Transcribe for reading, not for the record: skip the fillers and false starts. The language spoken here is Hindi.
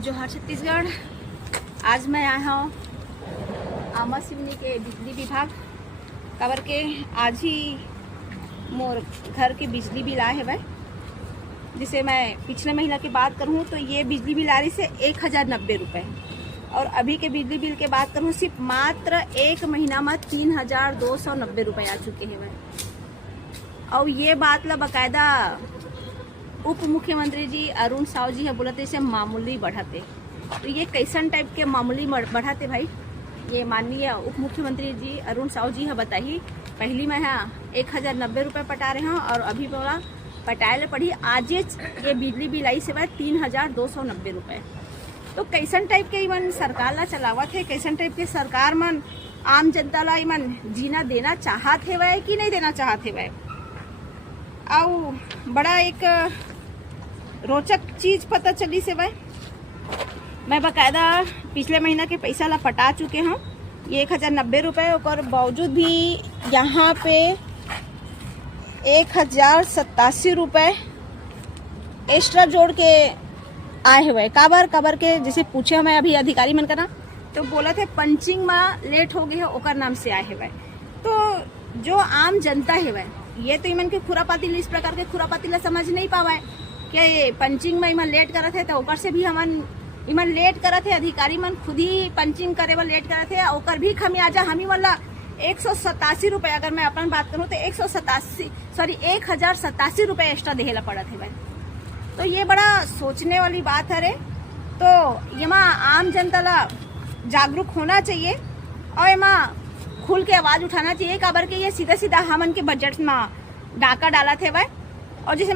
जोहार छत्तीसगढ़। आज मैं आया हूँ आमा सिवनी के बिजली विभाग काबर के आज ही मोर घर के बिजली बिल आए है भाई। जिसे मैं पिछले महीना की बात करूँ तो ये बिजली बिल आ रही से 1090 रुपये, और अभी के बिजली बिल के बात करूँ सिर्फ मात्र एक महीना में 3290 रुपये आ चुके हैं भाई। और ये बात ला बाकायदा उप मुख्यमंत्री जी अरुण साव जी है बोलते इसे मामूली बढ़ाते। तो ये कैसन टाइप के मामूली बढ़ाते भाई? ये माननीय उप मुख्यमंत्री जी अरुण साव जी है बताइए। पहली में है 1090 रुपये पटा रहे हैं और अभी बोला पटाए पड़ी आज ये बिजली बिल आई से 3290 रुपये। तो कैसन टाइप के इमन सरकार ला चलावत है, कैसन टाइप के सरकार मन आम जनता ला इमन जीना देना चाहत है वह कि नहीं देना चाहत है वह। आओ बड़ा एक रोचक चीज पता चली से भाई। मैं बकायदा पिछले महीना के पैसा ला पटा चुके हैं ये 1090 रुपये, और बावजूद भी यहाँ पे 1087 रुपये एक्स्ट्रा जोड़ के आए हुए। काबर के जैसे पूछे मैं अभी अधिकारी मन का ना, तो बोला थे पंचिंग में लेट हो गए है ओकर नाम से आए हुए। तो जो आम जनता है वह ये तो इमन के खुरापाती इस प्रकार के खुरापाती ला समझ नहीं पावा है कि ये पंचिंग में इमन लेट करत है, तो ओकर से भी इमन लेट करत है। अधिकारी मन खुद ही पंचिंग करे वा लेट करत है, ओकर भी खमियाजा हमी वाला 187 रुपये। अगर मैं अपन बात करूँ तो 1087 रुपये एक्स्ट्रा देहेला पड़त है भाई। तो ये बड़ा सोचने वाली बात है रे। तो ये माँ आम जनता ला जागरूक होना चाहिए और ये माँ खुल के आवाज उठाना चाहिए। काबर के ये सीधा सीधा हमन के बजट में डाका डाला थे भाई। और जैसे